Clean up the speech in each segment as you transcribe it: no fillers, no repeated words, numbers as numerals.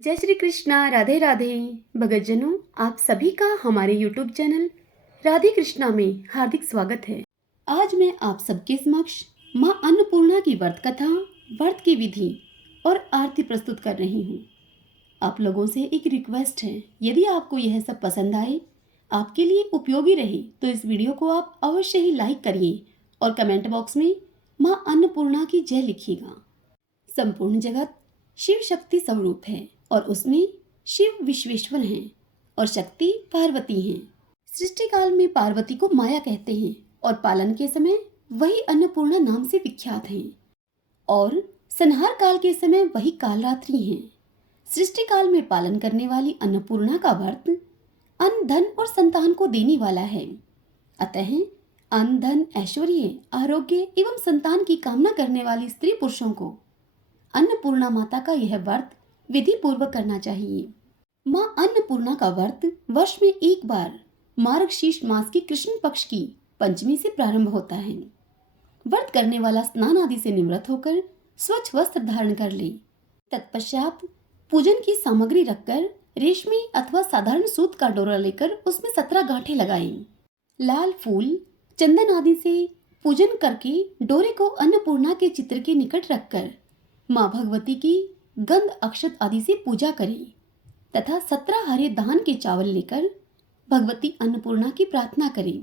जय श्री कृष्णा। राधे राधे। भगतजनों, आप सभी का हमारे YouTube चैनल राधे कृष्णा में हार्दिक स्वागत है। आज मैं आप सबके समक्ष माँ अन्नपूर्णा की व्रत कथा, व्रत की विधि और आरती प्रस्तुत कर रही हूँ। आप लोगों से एक रिक्वेस्ट है, यदि आपको यह सब पसंद आए, आपके लिए उपयोगी रहे, तो इस वीडियो को आप अवश्य ही लाइक करिए और कमेंट बॉक्स में माँ अन्नपूर्णा की जय लिखिएगा। संपूर्ण जगत शिव शक्ति स्वरूप है और उसमें शिव विश्वेश्वर हैं और शक्ति पार्वती हैं। सृष्टि काल में पार्वती को माया कहते हैं और पालन के समय वही अन्नपूर्णा नाम से विख्यात हैं और संहार काल के समय वही कालरात्रि हैं। सृष्टि काल में पालन करने वाली अन्नपूर्णा का व्रत अन्न, धन और संतान को देने वाला है। अतः अन्न, धन, ऐश्वर्य, आरोग्य एवं संतान की कामना करने वाली स्त्री पुरुषों को अन्नपूर्णा माता का यह व्रत विधि पूर्वक करना चाहिए। माँ अन्नपूर्णा का व्रत वर्ष में एक बार मार्गशीर्ष मास की कृष्ण पक्ष की पंचमी से प्रारंभ होता है। व्रत करने वाला स्नान आदि से निवृत्त होकर स्वच्छ वस्त्र धारण कर ले। तत्पश्चात पूजन की सामग्री रखकर रेशमी अथवा साधारण सूत का डोरा लेकर उसमें 17 गांठें लगाएं। लाल फूल, चंदन आदि से पूजन करके डोरे को अन्नपूर्णा के चित्र के निकट रखकर माँ भगवती की गंध अक्षत आदि से पूजा करें तथा 17 हरे धान के चावल लेकर भगवती अन्नपूर्णा की प्रार्थना करें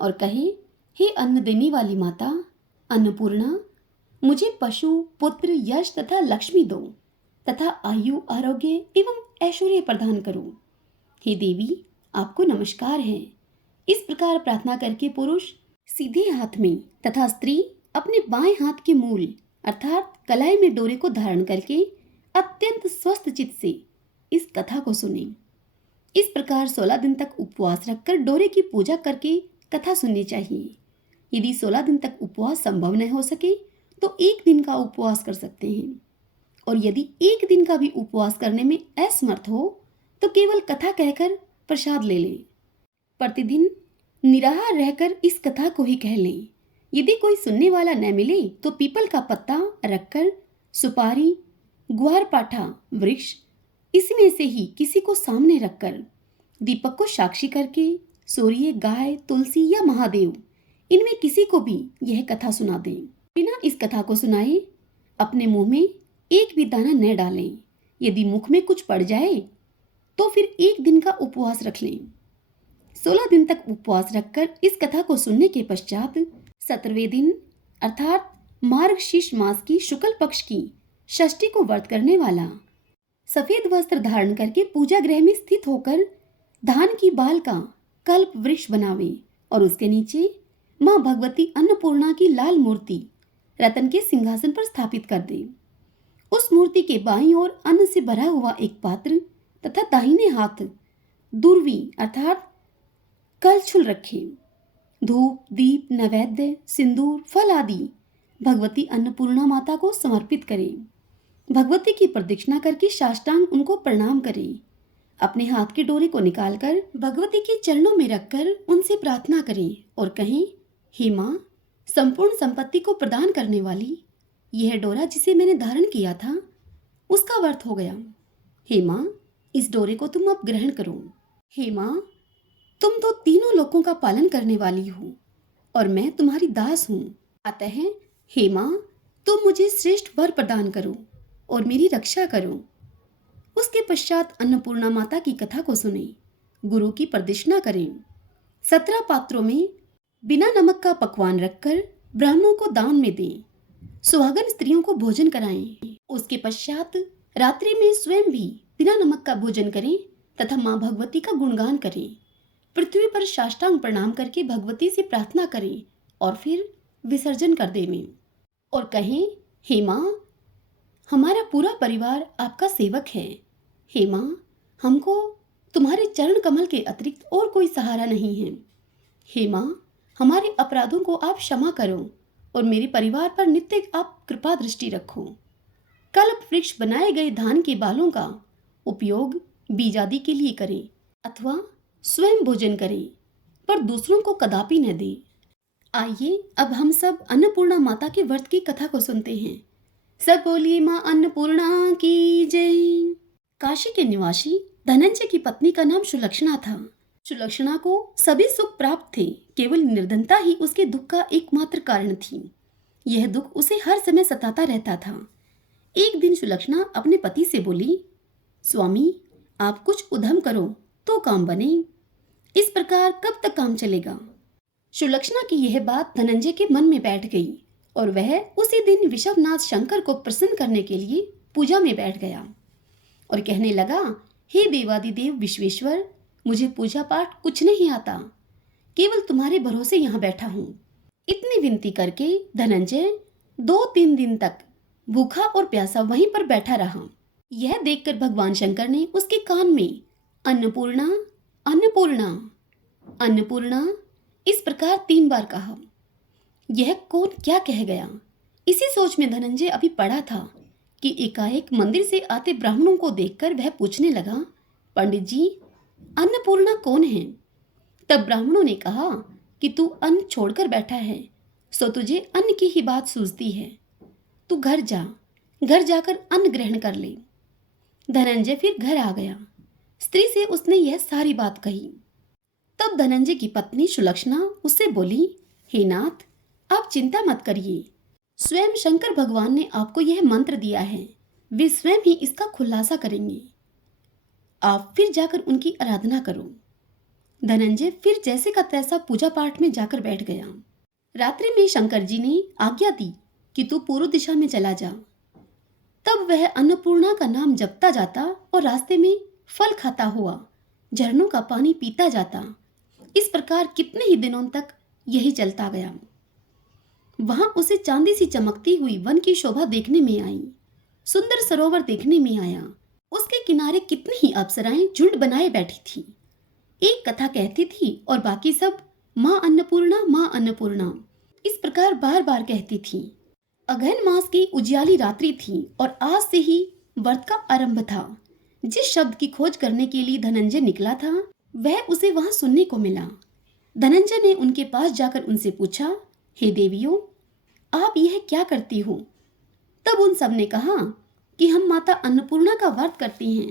और कहें, हे अन्न देने वाली माता अन्नपूर्णा, मुझे पशु, पुत्र, यश तथा लक्ष्मी दो तथा आयु, आरोग्य एवं ऐश्वर्य प्रदान करो। हे देवी, आपको नमस्कार है। इस प्रकार प्रार्थना करके पुरुष सीधे हाथ में तथा स्त्री अपने बाएं हाथ के मूल अर्थात कलाई में डोरे को धारण करके अत्यंत स्वस्थ चित्त से इस कथा को सुने। इस प्रकार 16 दिन तक उपवास रखकर डोरे की पूजा करके कथा सुननी चाहिए। यदि 16 दिन तक उपवास संभव न हो सके तो एक दिन का उपवास कर सकते हैं और यदि एक दिन का भी उपवास करने में असमर्थ हो तो केवल कथा कहकर प्रसाद ले लें। प्रतिदिन निराहार रहकर इस कथा को ही कह लें। यदि कोई सुनने वाला न मिले तो पीपल का पत्ता रखकर सुपारी, ग्वारपाठा वृक्ष, इसमें से ही किसी को सामने रखकर दीपक को साक्षी करके सूर्य, गाय, तुलसी या महादेव, इनमें किसी को भी यह कथा सुना दें। बिना इस कथा को सुनाए अपने मुंह में एक भी दाना न डालें। यदि मुख में कुछ पड़ जाए तो फिर एक दिन का उपवास रख लें। 16 दिन तक उपवास रखकर इस कथा को सुनने के पश्चात 17वें दिन अर्थात मार्गशीर्ष मास की शुक्ल पक्ष की षष्ठी को व्रत करने वाला सफेद वस्त्र धारण करके पूजा गृह में स्थित होकर धान की बाल का कल्प वृक्ष बनावे और उसके नीचे माँ भगवती अन्नपूर्णा की लाल मूर्ति रतन के सिंहासन पर स्थापित कर दे। उस मूर्ति के बाईं ओर अन्न से भरा हुआ एक पात्र तथा दाहिने हाथ दुर्वी अर्थात कलछुल रखे। धूप, दीप, नैवेद्य, सिंदूर, फल आदि भगवती अन्नपूर्णा माता को समर्पित करें। भगवती की प्रदक्षिणा करके साष्टांग उनको प्रणाम करें। अपने हाथ के डोरे को निकालकर भगवती के चरणों में रखकर उनसे प्रार्थना करें और कहें, हे माँ, संपूर्ण संपत्ति को प्रदान करने वाली, यह डोरा जिसे मैंने धारण किया था उसका व्यर्थ हो गया। हे माँ, इस डोरे को तुम अब ग्रहण करो। हे माँ, तुम तो तीनों लोकों का पालन करने वाली हो और मैं तुम्हारी दास हूँ। अतः हे माँ, तुम मुझे श्रेष्ठ वर प्रदान करो और मेरी रक्षा करो। उसके पश्चात अन्नपूर्णा माता की कथा को सुने, गुरु की प्रदक्षिणा करें। 17 पात्रों में बिना नमक का पकवान रखकर ब्राह्मणों को दान में दें। सुहागन स्त्रियों को भोजन कराएं। उसके पश्चात रात्रि में स्वयं भी बिना नमक का भोजन करें तथा माँ भगवती का गुणगान करें। पृथ्वी पर साष्टांग प्रणाम करके भगवती से प्रार्थना करें और फिर विसर्जन कर दें और कहें, हे माँ, हमारा पूरा परिवार आपका सेवक है। हे माँ, हमको तुम्हारे चरण कमल के अतिरिक्त और कोई सहारा नहीं है। हे माँ, हमारे अपराधों को आप क्षमा करो और मेरे परिवार पर नित्य आप कृपा दृष्टि रखो। कल्प वृक्ष बनाए गए धान के बालों का उपयोग बीज आदि के लिए करें अथवा स्वयं भोजन करें, पर दूसरों को कदापि न दें। आइए अब हम सब अन्नपूर्णा माता के व्रत की कथा को सुनते हैं। सब बोलिए माँ अन्नपूर्णा की जय। काशी के निवासी धनंजय की पत्नी का नाम सुलक्षणा था। सुलक्षणा को सभी सुख प्राप्त थे, केवल निर्धनता ही उसके दुख का एकमात्र कारण थी। यह दुख उसे हर समय सताता रहता था। एक दिन सुलक्षणा अपने पति से बोली, स्वामी, आप कुछ उद्यम करो तो काम बने। इस प्रकार कब तक काम चलेगा? सुलक्षणा की यह बात धनंजय के मन में बैठ गई और वह उसी दिन विश्वनाथ शंकर को प्रसन्न करने के लिए पूजा में बैठ गया और कहने लगा, हे देवादिदेव विश्वेश्वर, मुझे पूजा पाठ कुछ नहीं आता, केवल तुम्हारे भरोसे यहाँ बैठा हूँ। इतनी विनती करके धनंजय 2-3 दिन तक भूखा और प्यासा वहीं पर बैठा रहा। यह देखकर भगवान शंकर ने उसके कान में अन्नपूर्णा, अन्नपूर्णा, अन्नपूर्णा इस प्रकार 3 बार कहा। यह कौन क्या कह गया? इसी सोच में धनंजय अभी पड़ा था कि एकाएक मंदिर से आते ब्राह्मणों को देखकर वह पूछने लगा, पंडित जी, अन्नपूर्णा कौन है? तब ब्राह्मणों ने कहा कि तू अन्न छोड़कर बैठा है, सो तुझे अन्न की ही बात सूझती है। तू घर जा, घर जाकर अन्न ग्रहण कर ले। धनंजय फिर घर आ गया। स्त्री से उसने यह सारी बात कही। तब धनंजय की पत्नी सुलक्षणा उससे बोली, हे नाथ, आप चिंता मत करिए, स्वयं शंकर भगवान ने आपको यह मंत्र दिया है, वे स्वयं ही इसका खुलासा करेंगे। आप फिर जाकर उनकी आराधना करो। धनंजय फिर जैसे का तैसा पूजा पाठ में जाकर बैठ गया। रात्रि में शंकर जी ने आज्ञा दी कि तू पूर्व दिशा में चला जा। तब वह अन्नपूर्णा का नाम जपता जाता और रास्ते में फल खाता हुआ झरनों का पानी पीता जाता। इस प्रकार कितने ही दिनों तक यही चलता गया। वहां उसे चांदी सी चमकती हुई वन की शोभा देखने में आई, सुंदर सरोवर देखने में आया। उसके किनारे कितनी ही अप्सराएं झुंड बनाए बैठी थी। एक कथा कहती थी और बाकी सब माँ अन्नपूर्णा, माँ अन्नपूर्णा इस प्रकार बार बार कहती थी। अगहन मास की उजियाली रात्रि थी और आज से ही व्रत का आरंभ था। जिस शब्द की खोज करने के लिए धनंजय निकला था वह उसे वहां सुनने को मिला। धनंजय ने उनके पास जाकर उनसे पूछा, हे देवियों, आप यह क्या करती हो? तब उन सब ने कहा कि हम माता अन्नपूर्णा का व्रत करती हैं।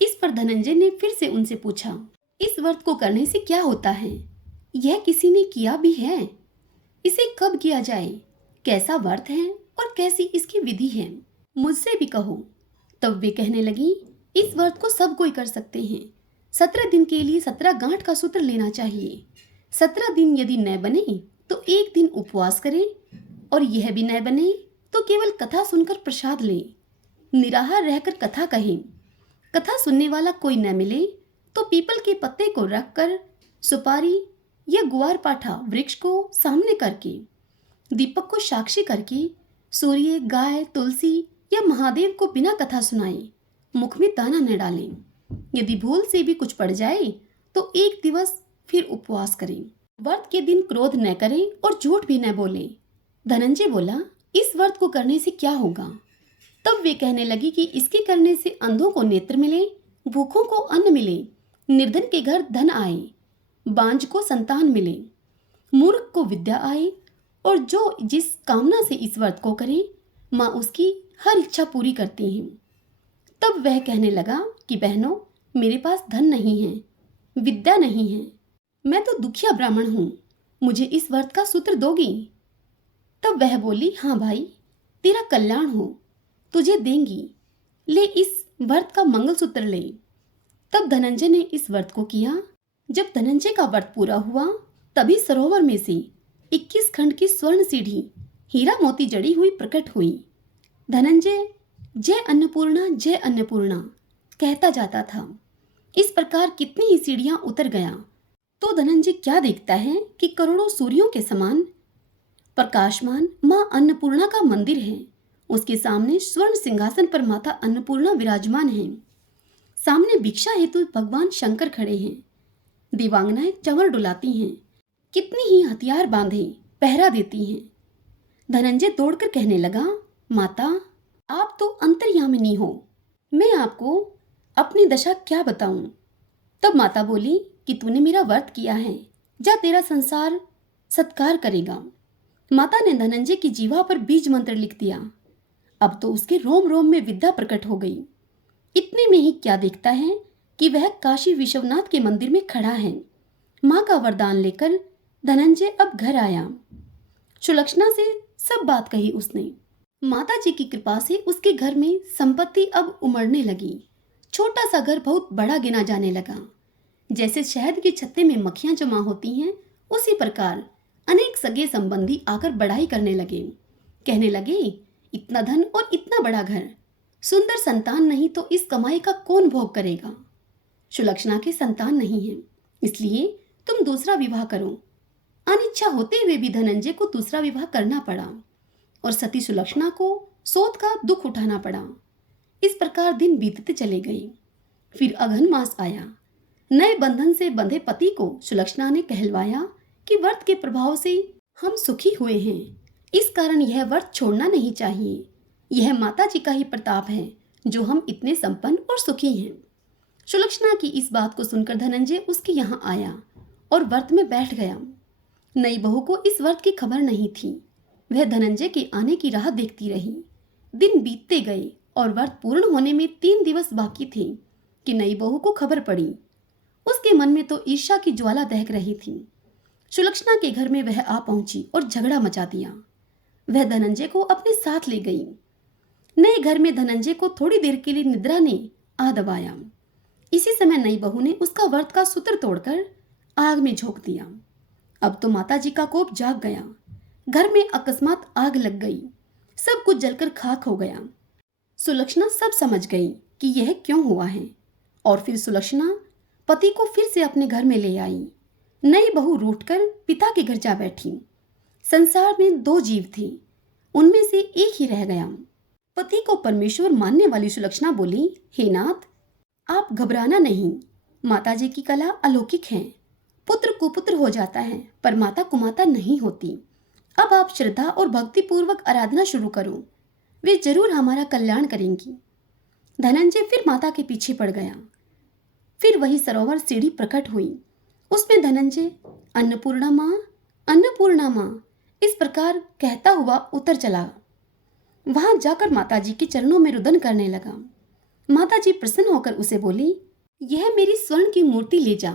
इस पर धनंजय ने फिर से उनसे पूछा, इस व्रत को करने से क्या होता है? यह किसी ने किया भी है? इसे कब किया जाए? कैसा व्रत है और कैसी इसकी विधि है? मुझसे भी कहो। तब वे कहने लगी, इस व्रत को सब कोई कर सकते हैं। 17 दिन के लिए 17 गांठ का सूत्र लेना चाहिए। 17 दिन यदि न बने तो एक दिन उपवास करें और यह भी न बने तो केवल कथा सुनकर प्रसाद लें। निराहार रहकर कथा कहें। कथा सुनने वाला कोई न मिले तो पीपल के पत्ते को रखकर सुपारी या गुआर पाठा वृक्ष को सामने करके, दीपक को साक्षी करके सूर्य, गाय, तुलसी या महादेव को बिना कथा सुनाए मुख में दाना न डालें। यदि भूल से भी कुछ पड़ जाए तो एक दिवस फिर उपवास करें। व्रत के दिन क्रोध न करें और झूठ भी न बोलें। धनंजय बोला, इस व्रत को करने से क्या होगा? तब वे कहने लगी कि इसके करने से अंधों को नेत्र मिले, भूखों को अन्न मिले, निर्धन के घर धन आए, बांझ को संतान मिले, मूर्ख को विद्या आए और जो जिस कामना से इस व्रत को करे माँ उसकी हर इच्छा पूरी करती हैं। तब वह कहने लगा कि बहनों, मेरे पास धन नहीं है, विद्या नहीं है, मैं तो दुखिया ब्राह्मण हूँ, मुझे इस व्रत का सूत्र दोगी? तब वह बोली, हाँ भाई, तेरा कल्याण हो, तुझे देंगी, ले इस व्रत का मंगलसूत्र ले। तब धनंजय ने इस व्रत को किया। जब धनंजय का व्रत पूरा हुआ तभी सरोवर में से 21 खंड की स्वर्ण सीढ़ी हीरा मोती जड़ी हुई प्रकट हुई। धनंजय जय अन्नपूर्णा कहता जाता था। इस प्रकार कितनी ही सीढ़ियां उतर गया तो धनंजय क्या देखता है कि करोड़ों सूर्यों के समान प्रकाशमान माँ अन्नपूर्णा का मंदिर है। उसके सामने स्वर्ण सिंहासन पर माता अन्नपूर्णा विराजमान है। सामने भिक्षा हेतु भगवान शंकर खड़े हैं। देवांगनाएं चंवर डुलाती हैं। कितनी ही हथियार बांधे पहरा देती हैं। धनंजय दौड़कर कहने लगा, माता, आप तो अंतर्यामिनी हो, मैं आपको अपनी दशा क्या बताऊं? तब माता बोली कि तूने मेरा व्रत किया है, जा तेरा संसार सत्कार करेगा। माता ने धनंजय की जीवा पर बीज मंत्र लिख दिया। अब तो उसके रोम रोम में विद्या प्रकट हो गई। इतने में ही क्या देखता है कि वह काशी विश्वनाथ के मंदिर में खड़ा है। माँ का वरदान लेकर धनंजय अब घर आया। सुलक्षणा से सब बात कही उसने। माता जी की कृपा से उसके घर में संपत्ति अब उमड़ने लगी। छोटा सा घर बहुत बड़ा गिना जाने लगा। जैसे शहद के छत्ते में मक्खियां जमा होती हैं, उसी प्रकार अनेक सगे संबंधी आकर बड़ाई करने लगे। कहने लगे, इतना धन और इतना बड़ा घर, सुंदर संतान नहीं तो इस कमाई का कौन भोग करेगा। सुलक्षणा के संतान नहीं है, इसलिए तुम दूसरा विवाह करो। अनिच्छा होते हुए भी धनंजय को दूसरा विवाह करना पड़ा और सती सुलक्षणा को सोत का दुख उठाना पड़ा। इस प्रकार दिन बीतते चले गए। फिर अघन मास आया। नए बंधन से बंधे पति को सुलक्षणा ने कहलवाया कि व्रत के प्रभाव से हम सुखी हुए हैं, इस कारण यह व्रत छोड़ना नहीं चाहिए। यह माता जी का ही प्रताप है जो हम इतने संपन्न और सुखी हैं। सुलक्षणा की इस बात को सुनकर धनंजय उसके यहाँ आया और व्रत में बैठ गया। नई बहू को इस व्रत की खबर नहीं थी। वह धनंजय के आने की राह देखती रही। दिन बीतते गए और व्रत पूर्ण होने में 3 दिवस बाकी थे कि नई बहू को खबर पड़ी। उसके मन में तो ईर्ष्या की ज्वाला दहक रही थी। सुलक्षणा के घर में वह आ पहुंची और झगड़ा मचा दिया। वह धनंजय को अपने साथ ले गई। नए घर में धनंजय को थोड़ी देर के लिए निद्रा ने आ दबाया। इसी समय नई बहू ने उसका व्रत का सूत्र तोड़कर आग में झोंक दिया। अब तो माता जी का कोप जाग गया। घर में अकस्मात आग लग गई। सब कुछ जलकर खाक हो गया। सुलक्षणा सब समझ गई कि यह क्यों हुआ है और फिर सुलक्षणा पति को फिर से अपने घर में ले आई। नई बहू रूठकर पिता के घर जा बैठी। संसार में 2 जीव थे, उनमें से एक ही रह गया। पति को परमेश्वर मानने वाली सुलक्षणा बोली, हे नाथ, आप घबराना नहीं। माता जी की कला अलौकिक है। पुत्र कुपुत्र हो जाता है पर माता कुमाता नहीं होती। अब आप श्रद्धा और भक्ति पूर्वक आराधना शुरू करो, वे जरूर हमारा कल्याण करेंगी। धनंजय फिर माता के पीछे पड़ गया। फिर वही सरोवर सीढ़ी प्रकट हुई। उसमें धनंजय अन्नपूर्णा माँ इस प्रकार कहता हुआ उतर चला। वहां जाकर माता जी के चरणों में रुदन करने लगा। माता जी प्रसन्न होकर उसे बोली, यह मेरी स्वर्ण की मूर्ति ले जा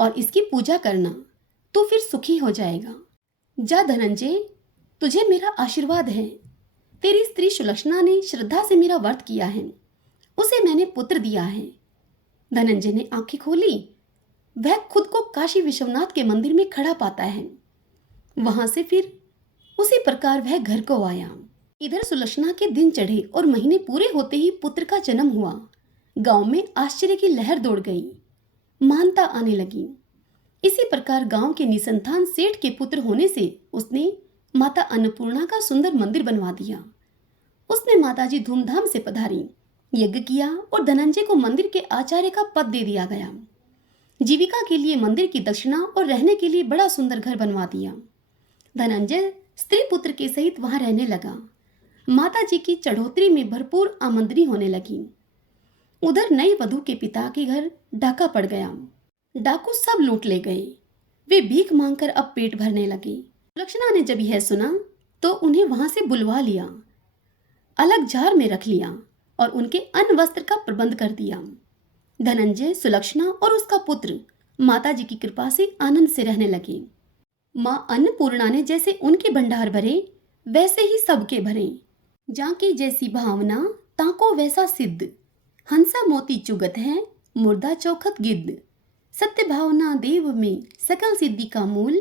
और इसकी पूजा करना, तो फिर सुखी हो जाएगा। जा धनंजय, तुझे मेरा आशीर्वाद है। तेरी स्त्री सुलक्षणा ने श्रद्धा से मेरा व्रत किया है, उसे मैंने पुत्र दिया है। धनंजय ने आंखें खोली। वह खुद को काशी विश्वनाथ के मंदिर में खड़ा पाता है। वहां से फिर उसी प्रकार वह घर को आया। इधर सुलक्षणा के दिन चढ़े और महीने पूरे होते ही पुत्र का जन्म हुआ। गांव में आश्चर्य की लहर दौड़ गई। मानता आने लगी। इसी प्रकार गांव के निसंतान सेठ के पुत्र होने से उसने माता अन्नपूर्णा का सुंदर मंदिर बनवा दिया। उसने माताजी धूमधाम से पधारी, यज्ञ किया और धनंजय को मंदिर के आचार्य का पद दे दिया गया। जीविका के लिए मंदिर की दक्षिणा और रहने के लिए बड़ा सुंदर घर बनवा दिया। धनंजय स्त्री पुत्र के सहित वहां रहने लगा। माता जी की चढ़ोतरी में भरपूर आमंत्रित होने लगी। उधर नई वधू के पिता के घर डाका पड़ गया। डाकू सब लूट ले गए। वे भीख मांगकर अब पेट भरने लगे। लक्षणा ने जब यह सुना तो उन्हें वहां से बुलवा लिया, अलग झार में रख लिया और उनके अन्न वस्त्र का प्रबंध कर दिया। धनंजय, सुलक्षणा और उसका पुत्र माता जी की कृपा से आनंद से रहने लगे। माँ अन्नपूर्णा ने जैसे उनके भंडार भरे वैसे ही सबके भरे। जाकी जैसी भावना ताको वैसा सिद्ध। हंसा मोती चुगत है मुर्दा चौखट गिद्ध। सत्य भावना देव में सकल सिद्धि का मूल।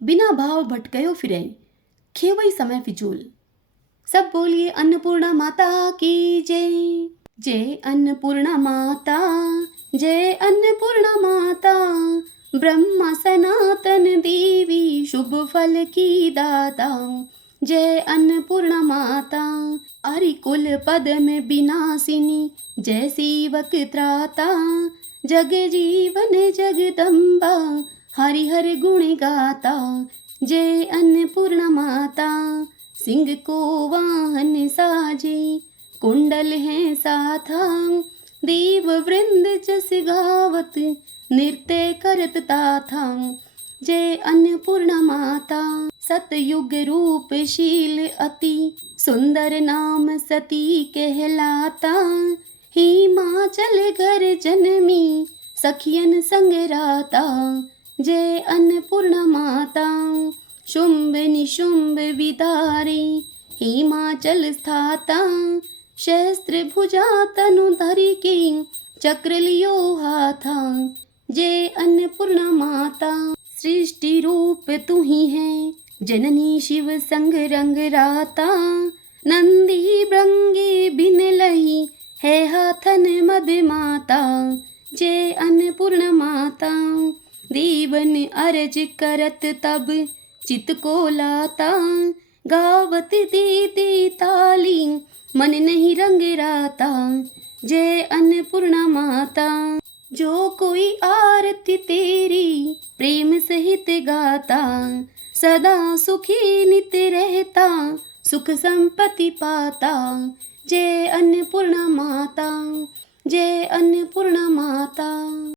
बिना भाव भटकयो फिरे खेवई समय फिजूल। सब बोलिए अन्नपूर्णा माता की जय। जय अन्नपूर्णा माता, जय अन्नपूर्णा माता। ब्रह्मा सनातन देवी शुभ फल की दाता। जय अन्नपूर्णा माता। आरि कुल पदम विनाशिनी जय सेवक त्राता। जग जीवन जगदम्बा हरि हर गुण गाता। जय अन्नपूर्णा माता। सिंह को वाहन साजे कुंडल है साथा। देव वृंद जस गावत नृत्य करत ताथा। जय अन्नपूर्णा माता। सतयुग रूपशील अति सुंदर नाम सती कहलाता। हिमाचल घर जन्मी सखियन संग राता, जय अन्नपूर्णा माता। शुंभ निशुंभ विदारी हिमाचल स्थाता, शस्त्र भुजा तनु धरि के चक्र लियो हाथा, जय अन्नपूर्णा माता। सृष्टि रूप तू ही है जननी शिव संग रंग राता, नंदी भृंगी बिन लही है हाथन मद माता, जय अन्नपूर्णा माता। दीवन अर्ज करत तब चित को लाता, गावत दीदी ताली मन नहीं रंग राता, जय अन्नपूर्णा माता। जो कोई आरती तेरी प्रेम सहित गाता, सदा सुखी नित रहता सुख संपत्ति पाता, जय अन्नपूर्णा माता, जय अन्नपूर्णा